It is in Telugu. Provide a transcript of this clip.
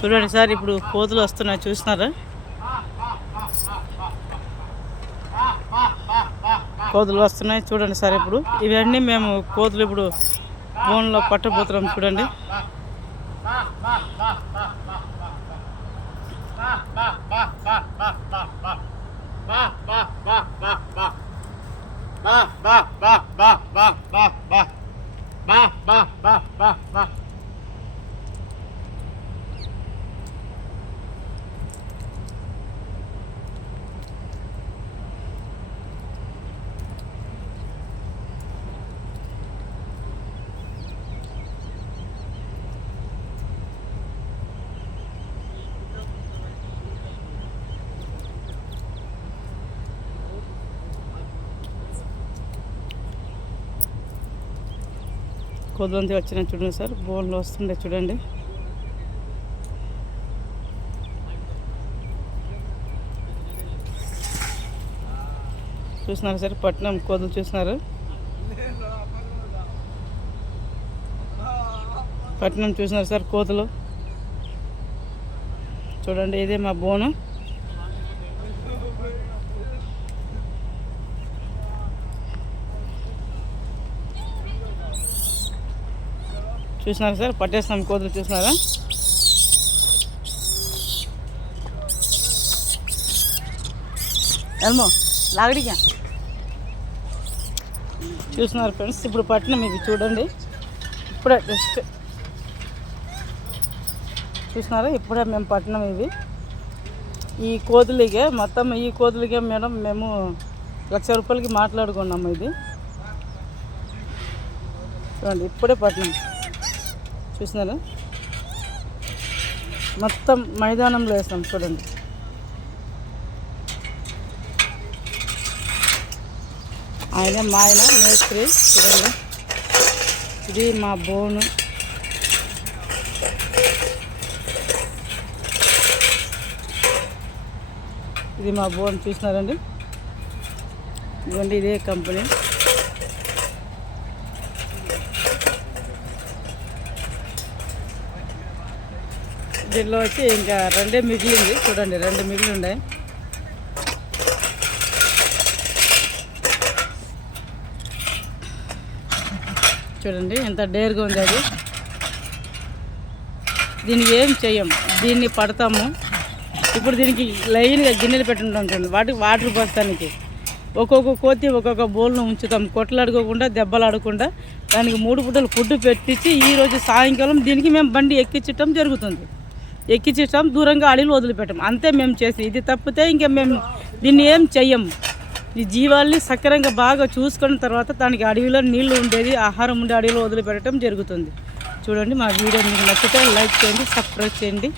చూడండి సార్, ఇప్పుడు కోతులు వస్తున్నాయి చూస్తున్నారా? కోతులు వస్తున్నాయి చూడండి సార్. ఇప్పుడు ఇవన్నీ మేము కోతులు ఇప్పుడు ఫోన్లో పట్టబోతున్నాం చూడండి. కోతులంతా వచ్చినాయి చూడండి సార్. బోన్లు వస్తుండే చూడండి. చూస్తున్నారు సార్, పట్నం కోతులు చూస్తున్నారు. పట్నం చూస్తున్నారు సార్ కోతులు చూడండి. ఇదే మా బోను. చూసినారా సార్, పట్టేస్తాం కోతులు చూసినారా? ఏమో లాగడిగా చూస్తున్నారు ఫ్రెండ్స్. ఇప్పుడు పట్నం ఇది చూడండి. ఇప్పుడే జస్ట్ చూసినారా, ఇప్పుడే మేము పట్నం ఇది. ఈ కోతులకే మొత్తం ఈ కోతులకే మేడం మేము 1,00,000 రూపాయలకి మాట్లాడుకున్నాము. ఇది చూడండి, ఇప్పుడే పట్నం చూసినారా? మొత్తం మైదానంలో వేస్తాం చూడండి. మా ఆయన మేస్త్రి చూడండి. ఇది మా బోను. ఇది మా బోన్ చూసినారండి. ఇదిగోండి, ఇదే కంపెనీ. దీనిలో వచ్చి ఇంకా 2 మిగిలింది చూడండి. 2 మిగిలి ఉన్నాయి. చూడండి ఎంత డేర్గా ఉంది అది. దీనికి ఏం చెయ్యం, దీన్ని పడతాము. ఇప్పుడు దీనికి లైన్గా గిన్నెలు పెట్టుంటాం చూడండి. వాటికి వాటర్ పోస్తానికి ఒక్కొక్క కోతి ఒక్కొక్క బౌల్ను ఉంచుతాం. కొట్లాడుకోకుండా దెబ్బలాడకుండా దానికి 3 పూటలు ఫుడ్ పెట్టించి ఈరోజు సాయంకాలం దీనికి మేము బండి ఎక్కించటం జరుగుతుంది. ఎక్కించటం దూరంగా అడవిలో వదిలిపెట్టాం. అంతే మేము చేసి. ఇది తప్పితే ఇంకా మేము దీన్ని ఏం చెయ్యము. ఈ జీవాల్ని సక్రంగా బాగా చూసుకున్న తర్వాత దానికి అడవిలో నీళ్లు ఉండేది, ఆహారం ఉండే అడవిలో వదిలిపెట్టడం జరుగుతుంది. చూడండి, మా వీడియో మీకు నచ్చితే లైక్ చేయండి, సబ్స్క్రైబ్ చేయండి.